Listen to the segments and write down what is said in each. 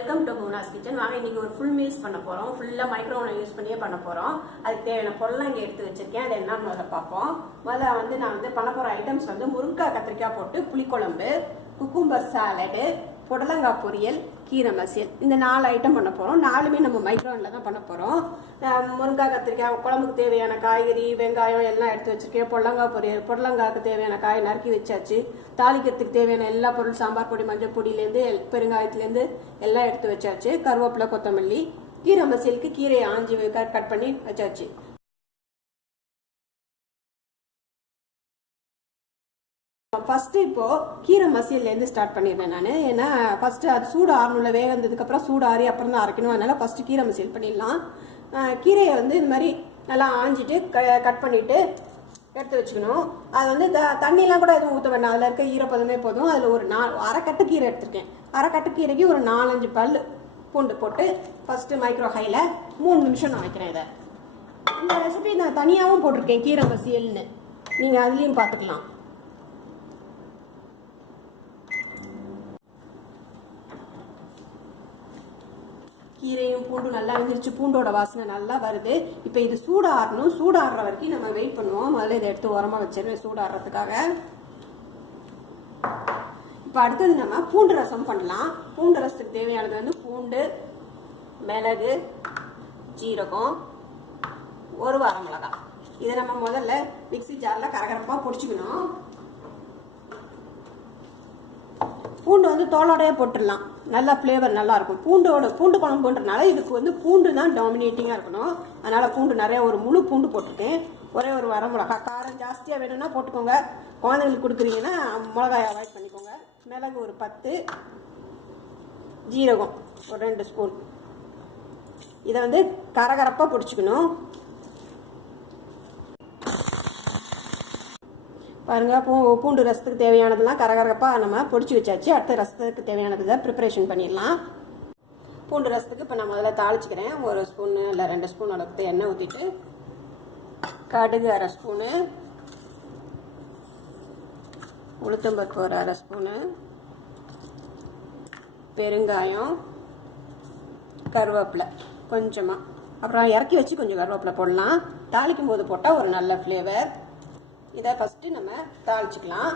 Welcome to Poona's kitchen. வாங்க இன்னைக்கு ஒரு ஃபுல் மீல்ஸ் பண்ண போறோம். ஃபுல்லா மைக்ரோவேவ் யூஸ் பண்ணியே பண்ண போறோம். அதுக்கு தேவையான பொருள்லாம் இங்கே எடுத்து வச்சிருக்கேன். அது என்னன்னு முதல்ல பார்ப்போம். முதல்ல நான் பண்ண போற ஐட்டம்ஸ் முருங்கைக்காய் கத்திரிக்காய் போட்டு புளிக்குழம்பு, குக்கும்பர் சாலடு, புடலங்காய் பொரியல், கீரை மசியல். இந்த 4 ஐட்டம் பண்ண போறோம். 4மே நம்ம மைக்ரோவேவ்ல தான் பண்ண போறோம். முருங்கைக்காய் கத்திரிக்காய் குழம்புக்கு தேவையான காய்கறி, வெங்காயம் எல்லாம் எடுத்து வச்சிருக்கேன். புடலங்காய் பொரியல், புடலங்காய்க்கு தேவையான காய் நறுக்கி வச்சாச்சு. தாளிக்கிறதுக்கு தேவையான எல்லா பொருள், சாம்பார் பொடி, மஞ்சள் பொடியிலேருந்து பெருங்காயத்துலேருந்து எல்லாம் எடுத்து வச்சாச்சு. கருவேப்பிலை, கொத்தமல்லி, கீரை மசியலுக்கு கீரையை ஆஞ்சி கட் பண்ணி வச்சாச்சு. ஃபர்ஸ்ட் இப்போ கீரை மசியல்லேருந்து ஸ்டார்ட் பண்ணிடுறேன் நான். ஏன்னா ஃபர்ஸ்ட் அது சூடு ஆறணும்ல, வேக வந்ததுக்கு அப்புறம் சூடு ஆறி அப்புறம் தான் அரைக்கணும். அதனால ஃபர்ஸ்ட் கீரை மசியல் பண்ணிடலாம். கீரையை இந்த மாதிரி நல்லா ஆஞ்சிட்டு கட் பண்ணிட்டு எடுத்து வச்சுக்கணும். அது தண்ணிலாம் கூட எதுவும் ஊற்ற வேண்டாம். அதில் இருக்க ஈரப்பதமே போதும். அதில் ஒரு அரைக்கட்டு கீரை எடுத்திருக்கேன். அரைக்கட்டு கீரைக்கு ஒரு 4-5 பல் பூண்டு போட்டு ஃபர்ஸ்ட் மைக்ரோ ஹைல 3 நிமிஷம் நான் வைக்கிறேன். இதை இந்த ரெசிபி நான் தனியாகவும் போட்டிருக்கேன், கீரை மசியல்னு. நீங்கள் அதுலேயும் பார்த்துக்கலாம். கீரையும் பூண்டும் நல்லா இருந்துருச்சு. பூண்டோட வாசனை நல்லா வருது. இப்போ இது சூடாறணும். சூடாடுற வரைக்கும் நம்ம வெயிட் பண்ணுவோம். முதல்ல இதை எடுத்து உரமா வச்சிருவேன் சூடாடுறதுக்காக. இப்போ அடுத்தது நம்ம பூண்டு ரசம் பண்ணலாம். பூண்டு ரசத்துக்கு தேவையானது பூண்டு, மிளகு, ஜீரகம், ஒரு வரமிளகாய். இதை நம்ம முதல்ல மிக்சி ஜாரில் கரகரப்பா பொடிச்சுக்கணும். பூண்டு தோலோடையே போட்டுடலாம். நல்லா ஃப்ளேவர் நல்லா இருக்கும். பூண்டு குழம்புன்றனால இதுக்கு பூண்டு தான் டாமினேட்டிங்காக இருக்கணும். அதனால பூண்டு நிறைய, ஒரு முழு பூண்டு போட்டிருக்கேன். ஒரே ஒரு வரமிளகாய். காரம் ஜாஸ்தியாக வேணும்னா போட்டுக்கோங்க. குழந்தைங்களுக்கு கொடுக்குறீங்கன்னா மிளகாயை அவாய்ட் பண்ணிக்கோங்க. மிளகு ஒரு 10, ஜீரகம் ஒரு 2 ஸ்பூன். இதை கரகரப்பாக பொடிச்சுக்கணும். பாருங்க, பூண்டு ரசத்துக்கு தேவையானதெல்லாம் கரகரப்பாக நம்ம பொடிச்சு வச்சாச்சு. அடுத்த ரசத்துக்கு தேவையானதை ப்ரிப்பரேஷன் பண்ணிடலாம். பூண்டு ரசத்துக்கு இப்போ நான் முதல்ல தாளிச்சுக்கிறேன். 1 ஸ்பூன் இல்லை 2 ஸ்பூன் அளவுக்கு எண்ணெய் ஊற்றிட்டு, கடுகு 1/2 ஸ்பூனு, உளுத்தம்பருப்பு ஒரு 1/2 ஸ்பூனு, பெருங்காயம், கருவேப்பிலை கொஞ்சமாக, அப்புறம் இறக்கி வச்சு கொஞ்சம் கருவேப்பிலை போடலாம். தாளிக்கும் போது போட்டால் ஒரு நல்ல ஃப்ளேவர். இதை ஃபர்ஸ்ட் நம்ம தாளிச்சுக்கலாம்.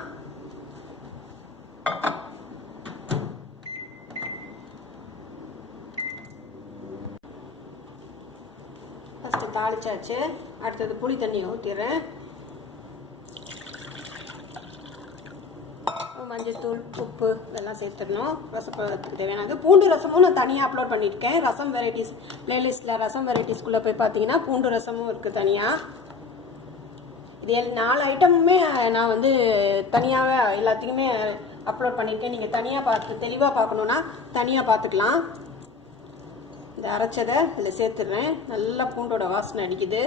ஃபர்ஸ்ட் தாளிச்சாச்சு. அடுத்தது புளி தண்ணியை ஊற்றிடுறேன். மஞ்சள்தூள், உப்பு இதெல்லாம் சேர்த்துடணும். ரசப்பழத்துக்கு தேவையானது. பூண்டு ரசமும் நான் தனியாக அப்லோட் பண்ணியிருக்கேன். ரசம் வெரைட்டிஸ் பிளேலிஸ்டில் ரசம் வெரைட்டிஸ்குள்ளே போய் பார்த்தீங்கன்னா பூண்டு ரசமும் இருக்குது தனியாக. இது 4 ஐட்டமுமே நான் தனியாகவே எல்லாத்துக்குமே அப்லோட் பண்ணியிருக்கேன். நீங்கள் தனியாக தெளிவாக பார்க்கணுன்னா தனியாக பார்த்துக்கலாம். இந்த அரைச்சதை இதில் சேர்த்துடுறேன். நல்லா பூண்டோட வாசனை அடிக்குது.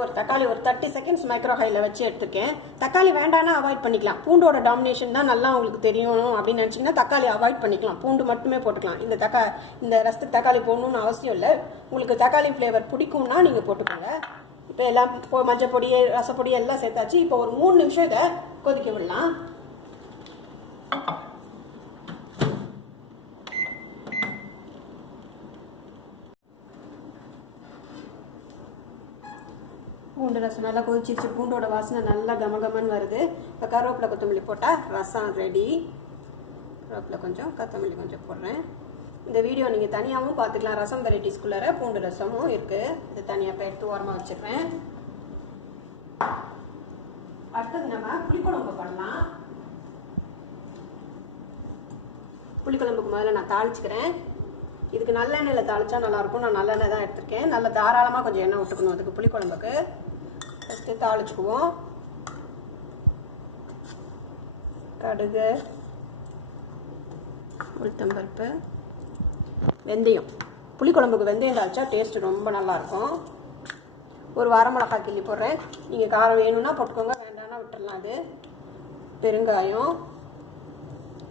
ஒரு தக்காளி ஒரு 30 செகண்ட்ஸ் மைக்ரோ ஹையில் வச்சு எடுத்துருக்கேன். தக்காளி வேண்டாம்னா அவாய்ட் பண்ணிக்கலாம். பூண்டோட டாமினேஷன் தான் நல்லா உங்களுக்கு தெரியணும் அப்படின்னு நினச்சிங்கன்னா தக்காளி அவாய்ட் பண்ணிக்கலாம். பூண்டு மட்டுமே போட்டுக்கலாம். இந்த ரசத்துக்கு தக்காளி போடணும்னு அவசியம் இல்லை. உங்களுக்கு தக்காளி ஃப்ளேவர் பிடிக்கும்னா நீங்கள் போட்டுக்கோங்க. இப்போ எல்லாம் மஞ்சள் பொடி, ரசப்பொடி எல்லாம் சேர்த்தாச்சு. இப்போ ஒரு 3 நிமிஷம் இதை கொதிக்க விடலாம். பூண்டு ரசம் நல்லா கொதிச்சிருச்சு. பூண்டோட வாசனை நல்லா கமகமன்னு வருது. இப்போ கருவேப்பிலை, கொத்தமல்லி போட்டால் ரசம் ரெடி. கருவேப்பிலை கொஞ்சம், கொத்தமல்லி கொஞ்சம் போடுறேன். இந்த வீடியோ நீங்கள் தனியாகவும் பார்த்துக்கலாம். ரசம் வெரைட்டிஸ்குள்ளார பூண்டு ரசமும் இருக்குது. இது தனியாக இப்போ எடுத்து ஓரமாக வச்சுருவேன். அடுத்தது நம்ம புளிக்குழம்பு பண்ணலாம். புளிக்குழம்புக்கு முதல்ல நான் தாளிச்சுக்கிறேன். இதுக்கு நல்லெண்ணெயில் தாளிச்சா நல்லாயிருக்கும். நான் நல்லெண்ணெய் தான் எடுத்திருக்கேன். நல்ல தாராளமாக கொஞ்சம் எண்ணெய் விட்டுக்கணும் அதுக்கு புளிக்குழம்புக்கு. ஃபஸ்ட்டு தாளிச்சுக்குவோம். கடுகு, உளுத்தம்பருப்பு, வெந்தயம். புளிக்குழம்புக்கு வெந்தயம் தாளிச்சா டேஸ்ட்டு ரொம்ப நல்லாயிருக்கும். ஒரு வரமிளகாய் கிள்ளி போடுறேன். நீங்கள் காரம் வேணும்னா போட்டுக்கோங்க, வேண்டாம்னா விட்டுடலாம். அது பெருங்காயம்,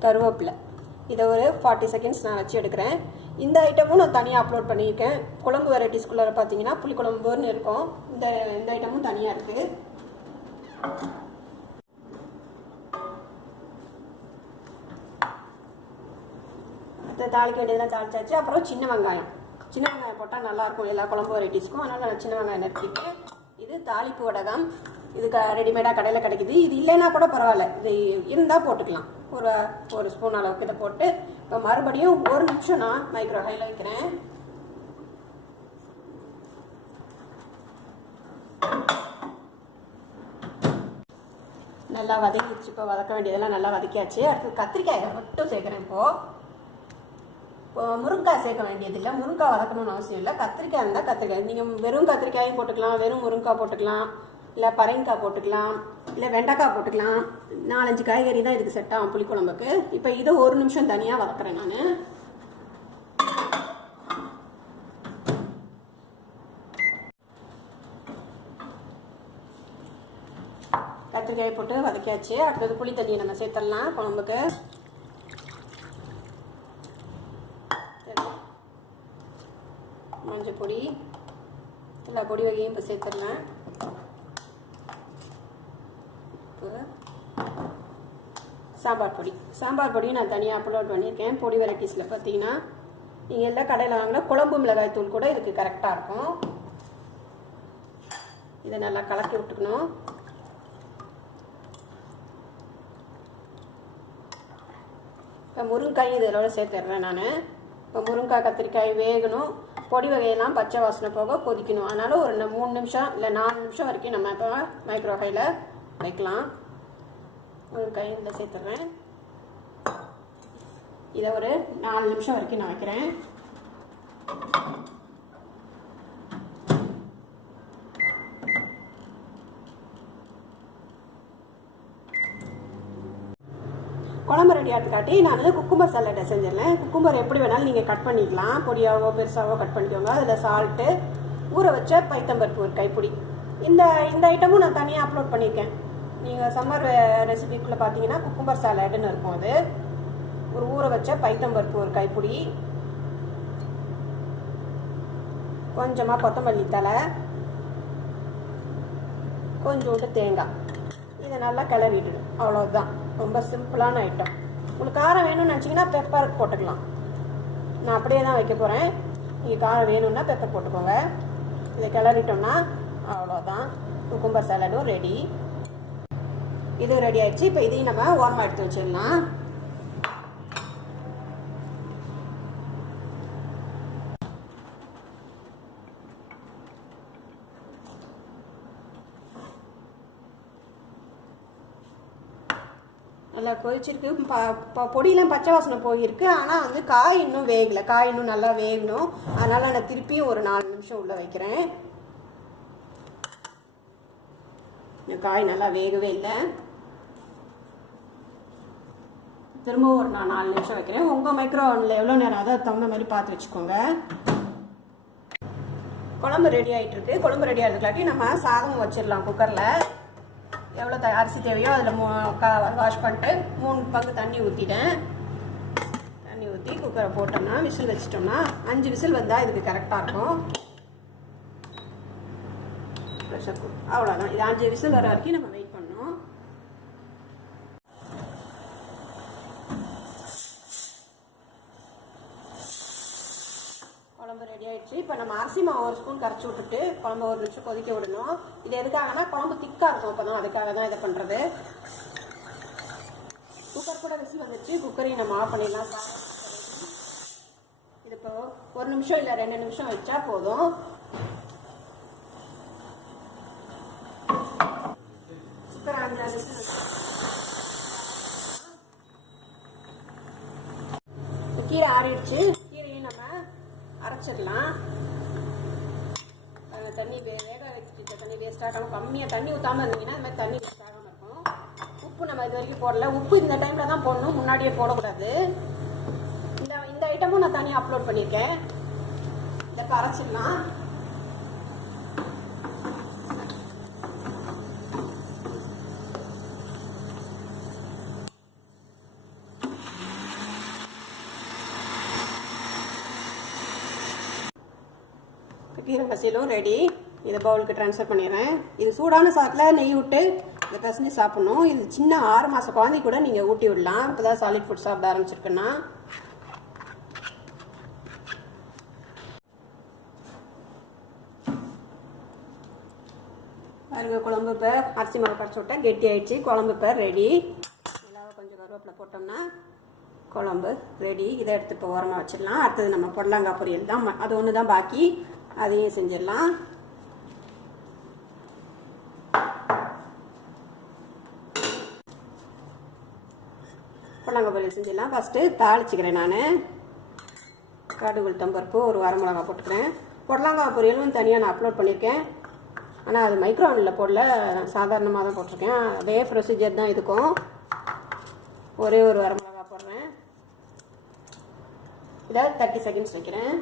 கருவேப்பிலை. இதை ஒரு 40 செகண்ட்ஸ் நான் வச்சு எடுக்கிறேன். இந்த ஐட்டமும் நான் தனியாக அப்லோட் பண்ணியிருக்கேன். குழம்பு வெரைட்டிஸ்குள்ளார பார்த்தீங்கன்னா புளிக்குழம்புன்னு இருக்கும். இந்த ஐட்டமும் தனியாக இருக்குது. தாளிக்க வேண்டியதெல்லாம் தாளிச்சாச்சு. அப்புறம் சின்ன வெங்காயம் போட்டால் நல்லாயிருக்கும் எல்லா குழம்பு வெரைட்டிஸ்க்கும். அதனால் நான் சின்ன வெங்காயம் நறுக்கிட்டேன். இது தாளிப்பு வடகம். இது ரெடிமேடாக கடையில் கிடைக்குது. இது இல்லைன்னா கூட பரவாயில்ல, இது இருந்தால் போட்டுக்கலாம். ஒரு ஸ்பூன் அளவுக்கு இதை போட்டு இப்போ மறுபடியும் 1 நிமிஷம் நான் மைக்ரோ ஹையில் வைக்கிறேன். நல்லா வதக்கிடுச்சு. இப்போ வதக்க வேண்டியதெல்லாம் நல்லா வதக்கியாச்சு. அடுத்து கத்திரிக்காயை மட்டும் சேர்க்குறேன். இப்போ முருங்காய் சேர்க்க வேண்டியதில்லை. முருங்காய் வதக்கணும்னு அவசியம் இல்லை. கத்திரிக்காய் இருந்தால் கத்திரிக்காய் நீங்கள் வெறும் கத்திரிக்காயும் போட்டுக்கலாம், வெறும் முருங்காய் போட்டுக்கலாம், இல்லை பரங்கிக்காய் போட்டுக்கலாம், இல்லை வெண்டைக்காய் போட்டுக்கலாம். 4-5 காய்கறி தான் இதுக்கு செட் ஆகும் புளிக்குழம்புக்கு. இப்போ இதை 1 நிமிஷம் தனியாக வதக்குறேன் நான். கத்திரிக்காயை போட்டு வதக்கியாச்சு. அடுத்தது புளி தண்ணியை நம்ம சேர்த்துடலாம் குழம்புக்கு. மஞ்சள் பொடி, எல்லா பொடி வகையும் இப்போ சேர்த்துடலாம். சாம்பார் பொடி நான் தனியாக அப்லோட் பண்ணியிருக்கேன். பொடி வெரைட்டிஸில் பார்த்தீங்கன்னா நீங்கள் எல்லாம் கடையில் வாங்கினா குழம்பு மிளகாய் தூள் கூட இதுக்கு கரெக்டாக இருக்கும். இதை நல்லா கலக்கி விட்டுக்கணும். இப்போ முருங்காய் இதோட சேர்த்துடுறேன் நான். இப்போ முருங்காய் கத்திரிக்காய் வேகணும், பொடி வகையெல்லாம் பச்சை வாசனை போக கொதிக்கணும். அதனால் ஒரு 3 நிமிஷம் இல்லை 4 நிமிஷம் வரைக்கும் நம்ம இப்போ மைக்ரோ ஹையில் வைக்கலாம். முருங்காய் இதில் சேர்த்துடுறேன். இதை ஒரு 4 நிமிஷம் வரைக்கும் நான் வைக்கிறேன். குழம்பு ரெடி ஆகிறதுக்காட்டி நான் குக்கும்பர் சாலட்டை செஞ்சிடலேன். குக்கும்பர் எப்படி வேணாலும் நீங்கள் கட் பண்ணிக்கலாம், பொடியாவோ பெருசாவோ கட் பண்ணிக்கோங்க. அதில் சால்ட்டு, ஊற வச்ச பைத்தம்பருப்பு ஒரு கைப்பிடி. இந்த ஐட்டமும் நான் தனியாக அப்லோட் பண்ணியிருக்கேன். நீங்கள் சம்மர் ரெசிபிக்குள்ளே பார்த்தீங்கன்னா குக்கும்பர் சாலடுன்னு இருக்கும். அது ஒரு ஊற வச்ச பைத்தம்பருப்பு ஒரு கைப்பிடி, கொஞ்சமாக கொத்தமல்லி தழை, கொஞ்சோண்டு தேங்காய். இதை நல்லா கிளறிடுடும். அவ்வளோதான், ரொம்ப சிம்பிளான ஐட்டம். உங்களுக்கு காரம் வேணும்னு நினச்சிங்கன்னா பெப்பர் போட்டுக்கலாம். நான் அப்படியே தான் வைக்க போகிறேன். நீங்கள் காரம் வேணும்னா பெப்பர் போட்டுக்கோங்க. இதை கிளறிட்டோம்னா அவ்வளோதான், குக்கும்பர் சாலடும் ரெடி. இது ரெடி ஆயிடுச்சு. இப்போ இதையும் நம்ம ஓரமாக எடுத்து வச்சிடலாம். நல்லா கொதிச்சிருக்கு. பொடியெலாம் பச்சை வாசனை போயிருக்கு. ஆனால் வந்து காய் இன்னும் வேகலை. காய் இன்னும் நல்லா வேகணும். அதனால் நான் திருப்பியும் ஒரு 4 நிமிஷம் உள்ளே வைக்கிறேன். காய் நல்லா வேகவே இல்லை. திரும்பவும் ஒரு 4 நிமிஷம் வைக்கிறேன். உங்கள் மைக்ரோ ஓவனில் எவ்வளோ நேரம் அதை தகுந்த மாதிரி பார்த்து வச்சுக்கோங்க. குழம்பு ரெடி ஆகிட்டுருக்கு. குழம்பு ரெடி ஆகிறதுக்காட்டி நம்ம சாதம் வச்சிடலாம் குக்கரில். எவ்வளோ அரிசி தேவையோ அதில் வாஷ் பண்ணிட்டு 3 பங்கு தண்ணி ஊற்றிட்டேன். தண்ணி ஊற்றி குக்கரை போட்டோம்னா விசில் வச்சிட்டோம்னா 5 விசில் வந்தால் இதுக்கு கரெக்டாக இருக்கும். ப்ரெஷர் குக்கர் அவ்வளோதான். இது 5 விசில் வர வரைக்கும் நம்ம வெயிட் பண்ணோம். குழம்பு ரெடி ஆயிடுச்சு. இப்போ நம்ம அரிசி மாவு 1 ஸ்பூன் கரைச்சி விட்டுட்டு குழம்பு 1 நிமிஷம் கொதிக்க விடணும். இது எதுக்காகனா குழம்பு திக்காக இருக்கும். அப்போ தான் அதுக்காக தான் இதை பண்ணுறது. குக்கர் கூட விசில் வந்துச்சு. குக்கரையும் நம்ம ஆஃப் பண்ணிடலாம். இது இப்போ 1 நிமிஷம் இல்லை 2 நிமிஷம் வச்சா போதும். குக்கர் 5 விசில் கீரை ஆறிடுச்சு. கீரையும் நம்ம அரைச்சிடலாம். தண்ணி வேக வச்சுட்டு தண்ணி வேஸ்ட் ஆகாமல் கம்மியாக தண்ணி ஊற்றாமல் இருந்தீங்கன்னா இந்த மாதிரி தண்ணி வேஸ்ட் ஆகாமல் இருக்கும். உப்பு நம்ம இது வரைக்கும் போடல. உப்பு இந்த டைமில் தான் போடணும், முன்னாடியே போடக்கூடாது. இந்த ஐட்டமும் நான் தனியாக அப்லோட் பண்ணியிருக்கேன். இதை அரைச்சிடலாம். கீரை மசியலும் ரெடி. இதை பவுலுக்கு ட்ரான்ஸ்ஃபர் பண்ணிடுறேன். இது சூடான சாத்தில் நெய் விட்டு இதை பசங்க சாப்பிடணும். இது சின்ன 6 மாத குழந்தை கூட நீங்கள் ஊட்டி விடலாம். இப்போ தான் சாலிட் ஃபுட் சாப்பிட ஆரம்பிச்சிருக்குன்னா. பாருங்க, குழம்பு இப்போ அரிசி மாவு கரைச்சி விட்டேன், கெட்டி ஆயிடுச்சு. குழம்பு இப்போ ரெடி. நல்லா கொஞ்சம் கருவேப்பிலை போட்டோம்னா குழம்பு ரெடி. இதை எடுத்து இப்போ ஓரமாக வச்சிடலாம். அடுத்தது நம்ம புடலங்காய் பொரியல் தான், அது ஒன்று தான் பாக்கி, அதையும் செஞ்சிடலாம். புடலங்காய் பொரியல் செஞ்சிடலாம். ஃபஸ்ட்டு தாளிச்சிக்கிறேன். நான் கடுகு உளுத்தம் பருப்பு, ஒரு வரமிளகாய் போட்டுக்கிறேன். புடலங்காய் பொரியலும் தனியாக நான் அப்லோட் பண்ணியிருக்கேன். ஆனால் அது மைக்ரோவனில் போடல, சாதாரணமாக தான் போட்டிருக்கேன். அதே ப்ரொசீஜர் தான் இதுக்கும். ஒரே ஒரு வரமிளகாய் போடுறேன். இதை 30 செகண்ட்ஸ் வைக்கிறேன்.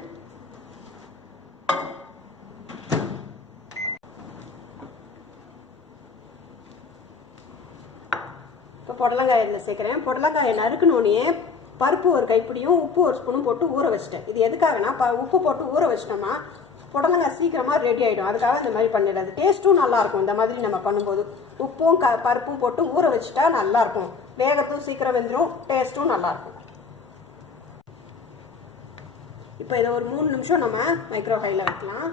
இப்போ புடலங்காய் இதில் சேர்க்குறேன். புடலங்காயை நறுக்கணுன்னே பருப்பு ஒரு கைப்பிடியும் உப்பு ஒரு ஸ்பூனும் போட்டு ஊற வச்சிட்டேன். இது எதுக்காகனா உப்பு போட்டு ஊற வச்சிட்டோம்னா புடலங்காய் சீக்கிரமாக ரெடி ஆகிடும். அதுக்காக இந்த மாதிரி பண்ணிடுறது. டேஸ்ட்டும் நல்லாயிருக்கும். இந்த மாதிரி நம்ம பண்ணும்போது உப்பும் பருப்பும் போட்டு ஊற வச்சுட்டா நல்லாயிருக்கும். வேகத்தும் சீக்கிரம் வெந்துடும், டேஸ்ட்டும் நல்லாயிருக்கும். இப்போ இதை ஒரு 3 நிமிஷம் நம்ம மைக்ரோ ஹையில் வைக்கலாம்.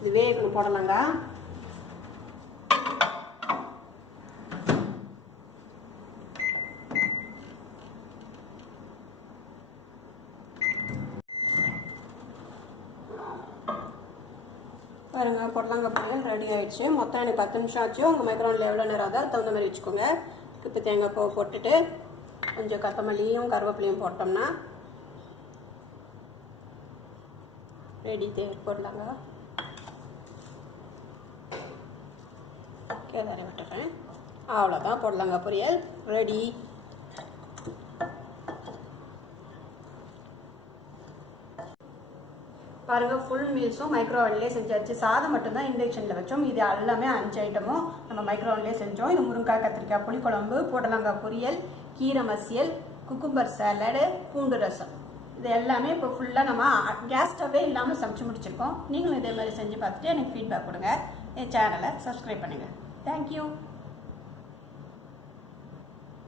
இது வேகணும் புடலங்காய். பாருங்க, புடலங்காய் பொரியல் ரெடி ஆயிடுச்சு. மொத்தம் எனக்கு 10 நிமிஷம் ஆச்சு. உங்கள் மைக்ரோவனில் எவ்வளோ நேரம் ஆகுதோ தகுந்த மாதிரி வச்சுக்கோங்க. இப்போ தேங்காய் பூ போட்டுட்டு கொஞ்சம் கொத்தமல்லியும் கருவேப்பிலையும் போட்டோம்னா ரெடி புடலங்காய். கேதாரி விட்டுறேன். அவ்வளோதான், புடலங்காய் பொரியல் ரெடி. பாருங்கள், ஃபுல் மீல்ஸும் மைக்ரோவன்லேயே செஞ்சாச்சு. சாதம் மட்டும்தான் இண்டக்ஷனில் வச்சோம். இது எல்லாமே 5 ஐட்டமும் நம்ம மைக்ரோவன்லேயே செஞ்சோம். இது முருங்காய், கத்திரிக்காய், புளிக்குழம்பு, புடலங்காய் பொரியல், கீரை மசியல், குக்கும்பர் சாலடு, பூண்டு ரசம். இது எல்லாமே இப்போ ஃபுல்லாக நம்ம கேஸ் ஸ்டவ்வே இல்லாமல் சமைச்சு முடிச்சிருக்கோம். நீங்களும் இதே மாதிரி செஞ்சு பார்த்துட்டு எனக்கு ஃபீட்பேக் கொடுங்க. என் சேனலை சப்ஸ்கிரைப் பண்ணுங்கள். தேங்க்யூ.